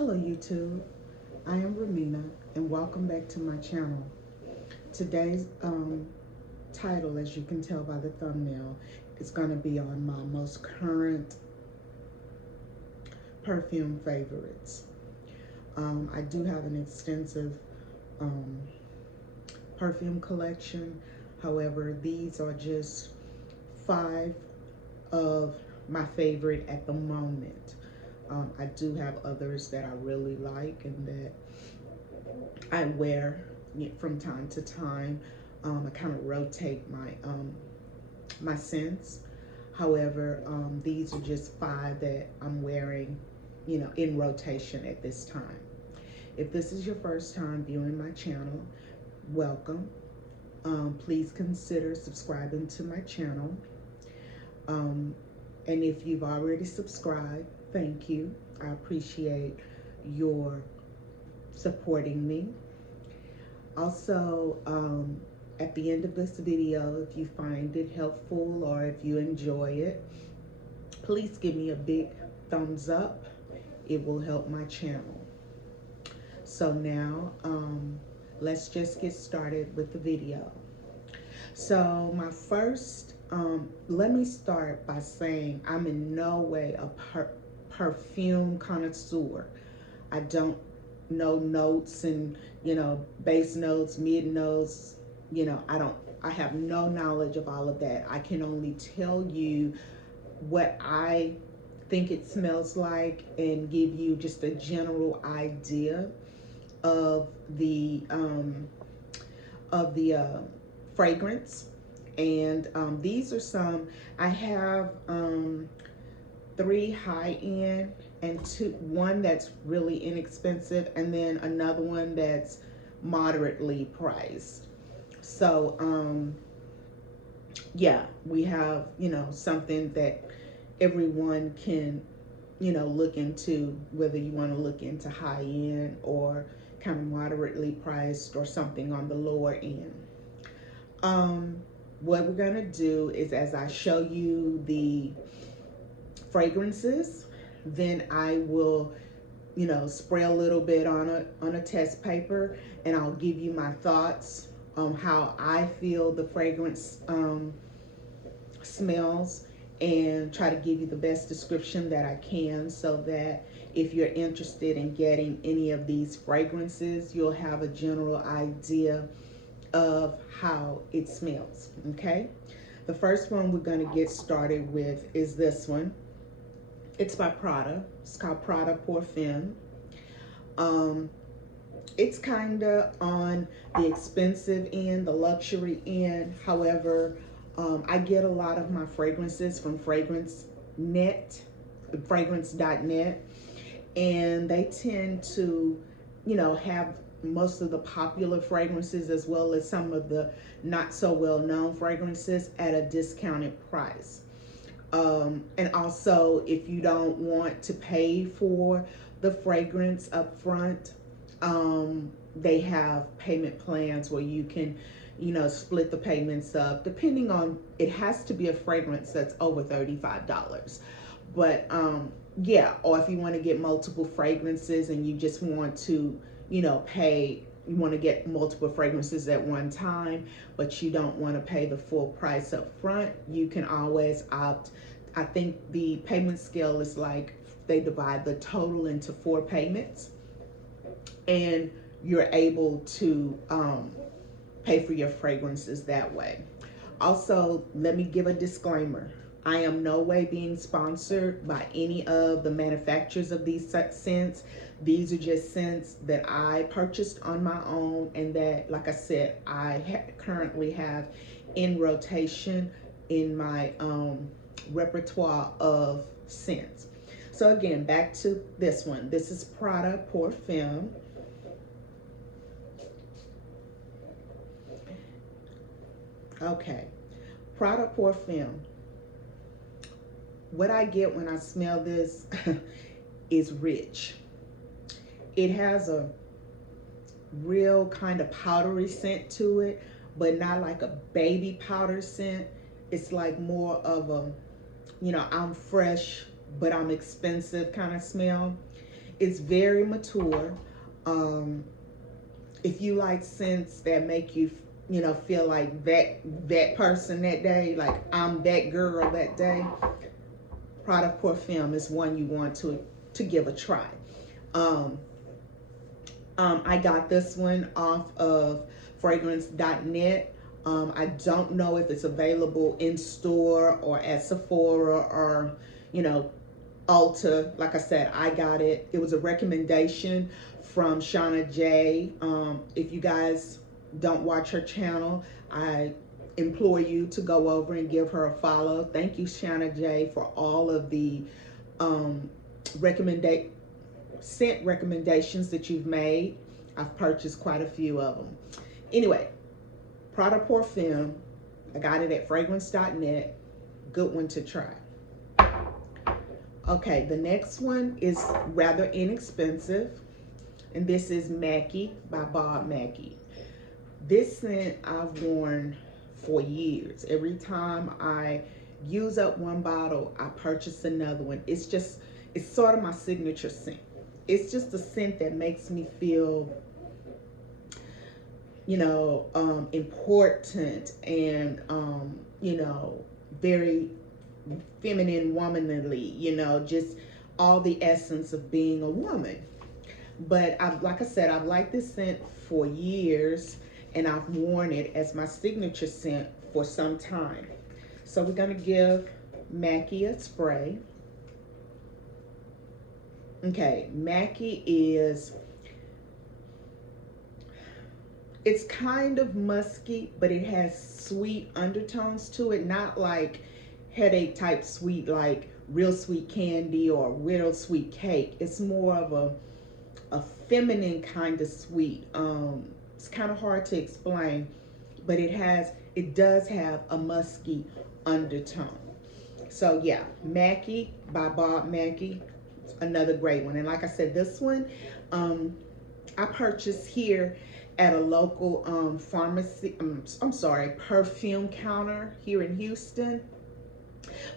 Hello YouTube, I am Ramina and welcome back to my channel. Today's title, as you can tell by the thumbnail, is going to be on my most current perfume favorites. I do have an extensive um, perfume collection. However, these are just five of my favorite at the moment. I do have others that I really like and that I wear from time to time. I kind of rotate my scents. However, these are just five that I'm wearing, in rotation at this time. If this is your first time viewing my channel, welcome. Please consider subscribing to my channel. Um, and if you've already subscribed, thank you. I appreciate your supporting me. Also, at the end of this video, if you find it helpful or if you enjoy it, please give me a big thumbs up. It will help my channel. So now, let's just get started with the video. So my first, let me start by saying I'm in no way a perfume connoisseur. I don't know notes and, base notes, mid notes. I have no knowledge of all of that. I can only tell you what I think it smells like and give you just a general idea of the fragrance. And these are some. I have three high-end and one that's really inexpensive, and then another one that's moderately priced. So yeah, we have, something that everyone can, look into, whether you want to look into high end or kind of moderately priced or something on the lower end. What we're going to do is, as I show you the fragrances, then I will, spray a little bit on a test paper, and I'll give you my thoughts on how I feel the fragrance smells, and try to give you the best description that I can, so that if you're interested in getting any of these fragrances, you'll have a general idea of how it smells. Okay, the first one we're going to get started with is this one. It's by Prada. It's called Prada Perfumes. It's kind of on the expensive end, the luxury end. However, I get a lot of my fragrances from fragrance.net, and they tend to, have most of the popular fragrances as well as some of the not so well known fragrances at a discounted price. And also, if you don't want to pay for the fragrance up front, they have payment plans where you can, split the payments up. Depending on, it has to be a fragrance that's over $35. But yeah, or if you want to get multiple fragrances and you just want to, you want to get multiple fragrances at one time, but you don't want to pay the full price up front, you can always opt. I think the payment scale is like they divide the total into 4 payments, and you're able to pay for your fragrances that way. Also, let me give a disclaimer. I am no way being sponsored by any of the manufacturers of these scents. These are just scents that I purchased on my own, and that, like I said, I currently have in rotation in my repertoire of scents. So again, back to this one. This is Prada Perfume. Okay, Prada Perfume. What I get when I smell this is rich. It has a real kind of powdery scent to it, but not like a baby powder scent. It's like more of a, I'm fresh, but I'm expensive kind of smell. It's very mature. Um, if you like scents that make you, feel like that person that day, like I'm that girl that day, Product Perfume is one you want to give a try. Um, I got this one off of fragrance.net. I don't know if it's available in store or at Sephora or, you know, Ulta. Like I said, I got it. It was a recommendation from Shauna J. If you guys don't watch her channel, I implore you to go over and give her a follow. Thank you, Shauna J, for all of the um, recommendation scent recommendations that you've made. I've purchased quite a few of them. Anyway, Prada Parfum. I got it at fragrance.net. Good one to try. Okay, the next one is rather inexpensive, and this is Mackie by Bob Mackie. This scent I've worn for years. Every time I use up one bottle, I purchase another one. It's sort of my signature scent. It's just a scent that makes me feel, important and, very feminine, womanly, just all the essence of being a woman. But like I said, I've liked this scent for years, and I've worn it as my signature scent for some time. So we're gonna give Mackie a spray. Okay, Mackie it's kind of musky, but it has sweet undertones to it, not like headache type sweet, like real sweet candy or real sweet cake. It's more of a feminine kind of sweet. It's kind of hard to explain, but it does have a musky undertone. So yeah, Mackie by Bob Mackie, another great one. And like I said, this one I purchased here at a local pharmacy. I'm sorry, perfume counter here in Houston.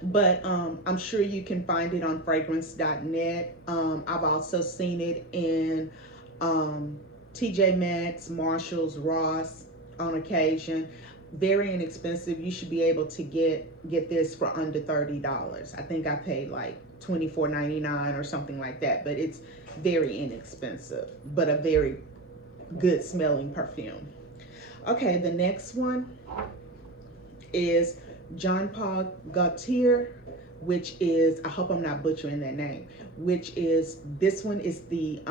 But I'm sure you can find it on fragrance.net. I've also seen it in TJ Maxx, Marshalls, Ross on occasion. Very inexpensive. You should be able to get this for under $30. I think I paid like $24.99 or something like that. But it's very inexpensive, but a very good smelling perfume. Okay, the next one is Jean Paul Gaultier, which is, I hope I'm not butchering that name, this one is the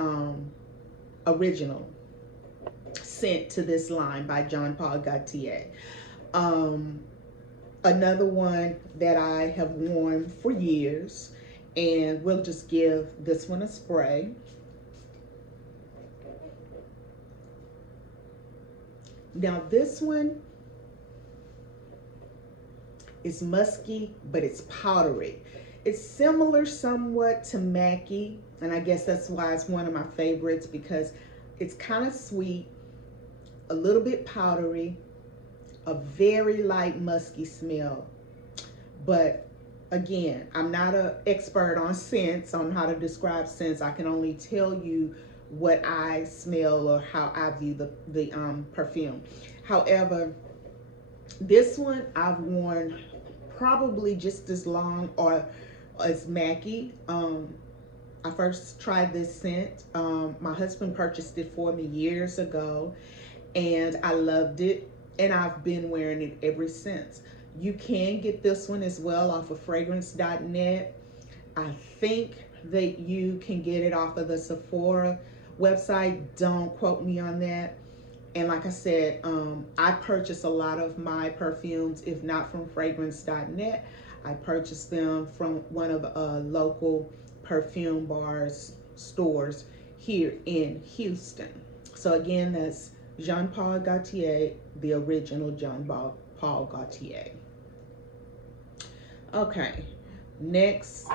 original scent to this line by Jean Paul Gaultier. Another one that I have worn for years, and we'll just give this one a spray. Now this one is musky, but it's powdery. It's similar somewhat to Mackie, and I guess that's why it's one of my favorites, because it's kind of sweet, a little bit powdery, a very light musky smell. But again, I'm not an expert on scents, on how to describe scents. I can only tell you what I smell or how I view the perfume. However, this one I've worn probably just as long or as Mackie. I first tried this scent. My husband purchased it for me years ago, and I loved it, and I've been wearing it ever since. You can get this one as well off of fragrance.net. I think that you can get it off of the Sephora website. Don't quote me on that. And like I said, I purchase a lot of my perfumes, if not from fragrance.net, I purchase them from one of local perfume bars, stores here in Houston. So again, that's Jean Paul Gaultier, the original Jean Paul Gaultier. Okay, next,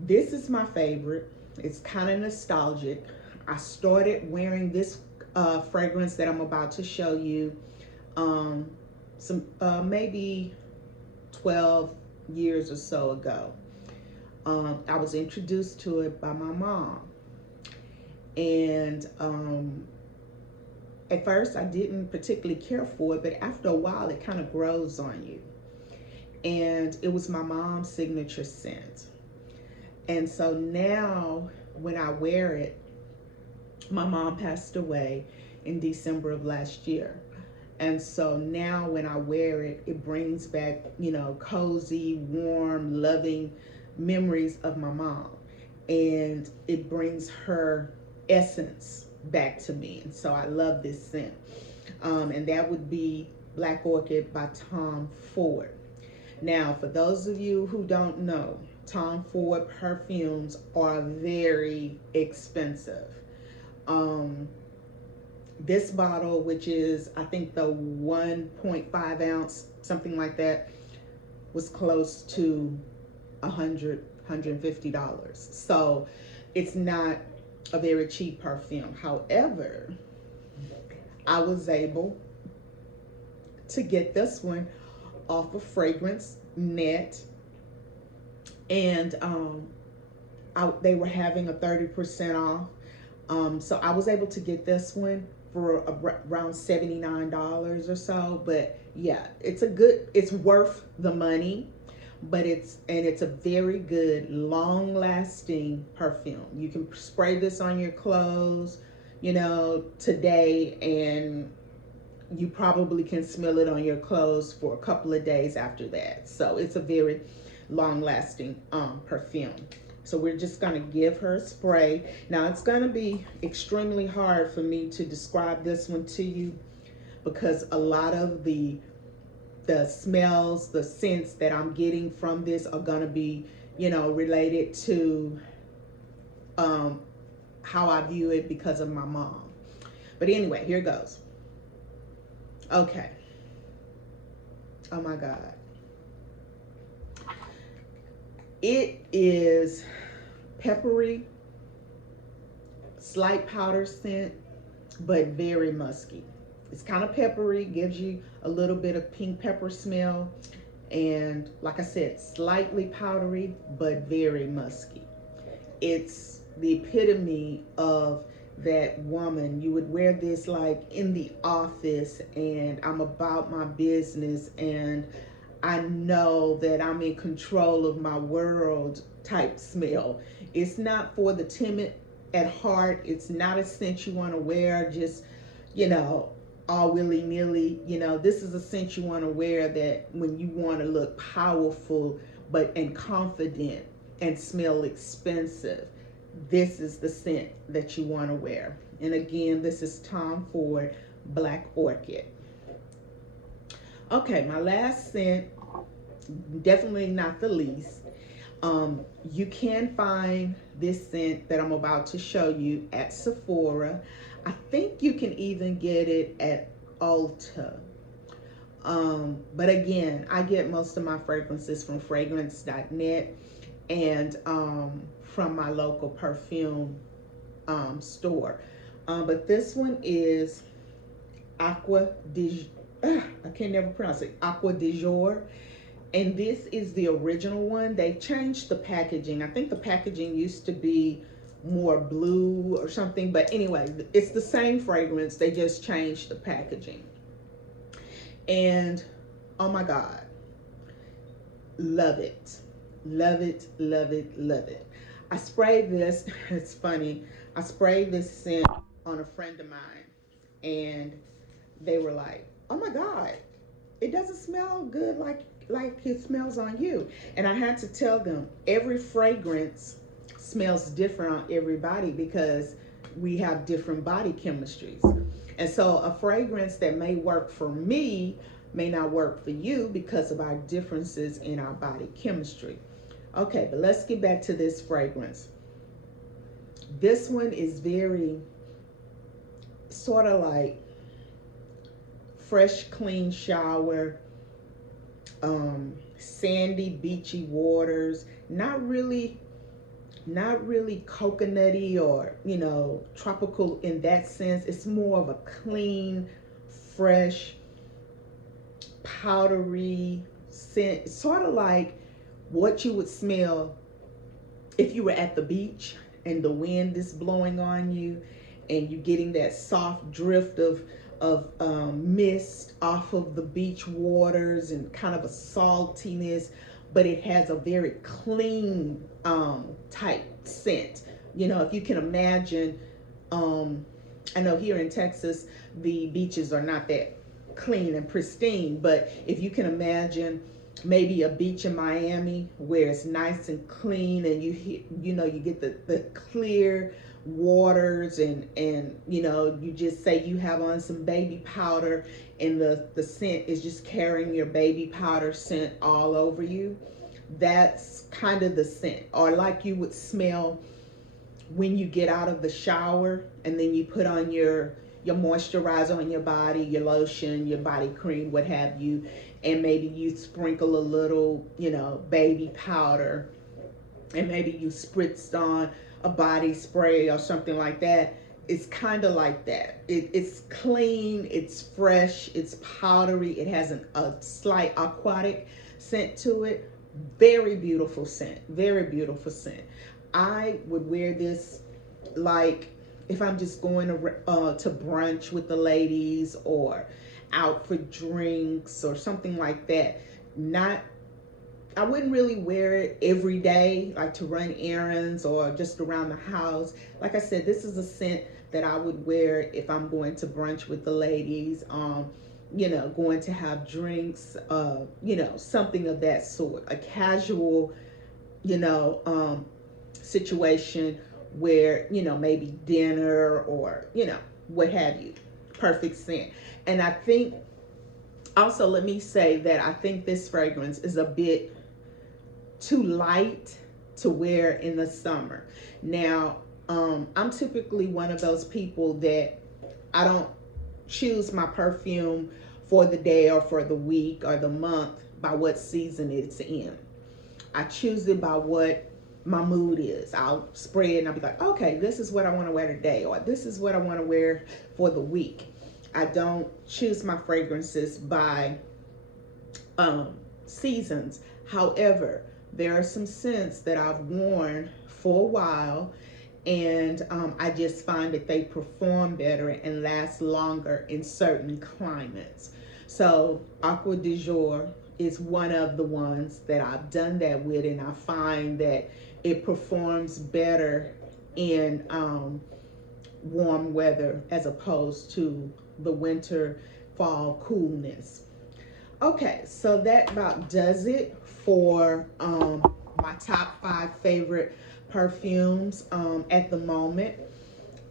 this is my favorite. It's kind of nostalgic. I started wearing this fragrance that I'm about to show you some maybe 12 years or so ago. I was introduced to it by my mom. And at first, I didn't particularly care for it, but after a while, it kind of grows on you. And it was my mom's signature scent. And so now, when I wear it, my mom passed away in December of last year. And so now when I wear it, it brings back, cozy, warm, loving memories of my mom. And it brings her essence back to me. And so I love this scent. And that would be Black Orchid by Tom Ford. Now, for those of you who don't know, Tom Ford perfumes are very expensive. Um, this bottle, which is I think the 1.5 ounce, something like that, was close to $150. So it's not a very cheap perfume. However, I was able to get this one off of Fragrance Net, and they were having a 30% off. So I was able to get this one for around $79 or so. But yeah, it's worth the money, but it's a very good, long lasting perfume. You can spray this on your clothes, today, and you probably can smell it on your clothes for a couple of days after that. So it's a very long lasting perfume. So we're just going to give her a spray. Now it's going to be extremely hard for me to describe this one to you because a lot of the smells, the scents that I'm getting from this are going to be, related to how I view it because of my mom. But anyway, here goes. Okay. Oh my God. It is peppery, slight powder scent, but very musky. It's kind of peppery, gives you a little bit of pink pepper smell, and like I said, slightly powdery, but very musky. It's the epitome of that woman. You would wear this like in the office, and I'm about my business, and I know that I'm in control of my world type smell. It's not for the timid at heart. It's not a scent you want to wear just, you know, all willy nilly. This is a scent you want to wear that when you want to look powerful and confident and smell expensive. This is the scent that you want to wear. And again, this is Tom Ford Black Orchid. Okay, my last scent, definitely not the least. You can find this scent that I'm about to show you at Sephora. I think you can even get it at Ulta. But again, I get most of my fragrances from fragrance.net and from my local perfume store. But this one is Aqua de, I can never pronounce it, Aqua de Jour. And this is the original one. They changed the packaging. I think the packaging used to be more blue or something. But anyway, it's the same fragrance. They just changed the packaging. And oh my God, love it. Love it, love it, love it. I sprayed this, it's funny. I sprayed this scent on a friend of mine, and they were like, oh my God, it doesn't smell good like it smells on you. And I had to tell them every fragrance smells different on everybody because we have different body chemistries. And so a fragrance that may work for me may not work for you because of our differences in our body chemistry. Okay, but let's get back to this fragrance. This one is very sort of like fresh, clean shower, sandy, beachy waters. Not really coconutty or tropical in that sense. It's more of a clean, fresh, powdery scent, sort of like what you would smell if you were at the beach and the wind is blowing on you and you're getting that soft drift of mist off of the beach waters and kind of a saltiness, but it has a very clean type scent. You know, if you can imagine, um, I know here in Texas the beaches are not that clean and pristine, but if you can imagine maybe a beach in Miami where it's nice and clean and you know, you get the clear waters, and you know, you just say you have on some baby powder and the scent is just carrying your baby powder scent all over you. That's kind of the scent, or like you would smell when you get out of the shower and then you put on your moisturizer on your body, your lotion, your body cream, what have you, and maybe you sprinkle a little, you know, baby powder, and maybe you spritzed on a body spray or something like that. It's kind of like that. It's clean, it's fresh, it's powdery, it has a slight aquatic scent to it. Very beautiful scent, very beautiful scent. I would wear this like if I'm just going to brunch with the ladies or out for drinks or something like that. Not, I wouldn't really wear it every day, like to run errands or just around the house. Like I said, this is a scent that I would wear if I'm going to brunch with the ladies, you know, going to have drinks, you know, something of that sort. A casual, you know, situation where, you know, maybe dinner or, you know, what have you. Perfect scent. And I think also, let me say that I think this fragrance is a bit too light to wear in the summer. Now, I'm typically one of those people that I don't choose my perfume for the day or for the week or the month by what season it's in. I choose it by what my mood is. I'll spray it and I'll be like, okay, this is what I want to wear today, or this is what I want to wear for the week. I don't choose my fragrances by seasons. However, there are some scents that I've worn for a while, and I just find that they perform better and last longer in certain climates. So Aqua du Jour is one of the ones that I've done that with, and I find that it performs better in warm weather as opposed to the winter fall coolness. Okay, so that about does it for my top 5 favorite perfumes at the moment.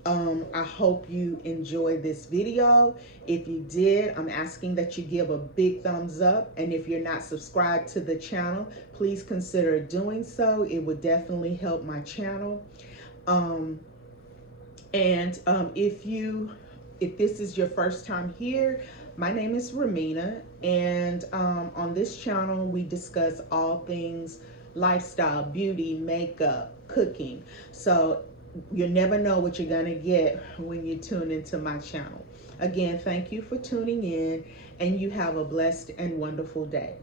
I hope you enjoyed this video. If you did, I'm asking that you give a big thumbs up. And if you're not subscribed to the channel, please consider doing so. It would definitely help my channel. If this is your first time here, my name is Ramina, and on this channel we discuss all things lifestyle, beauty, makeup, cooking. So you never know what you're gonna get when you tune into my channel. Again, thank you for tuning in, and you have a blessed and wonderful day.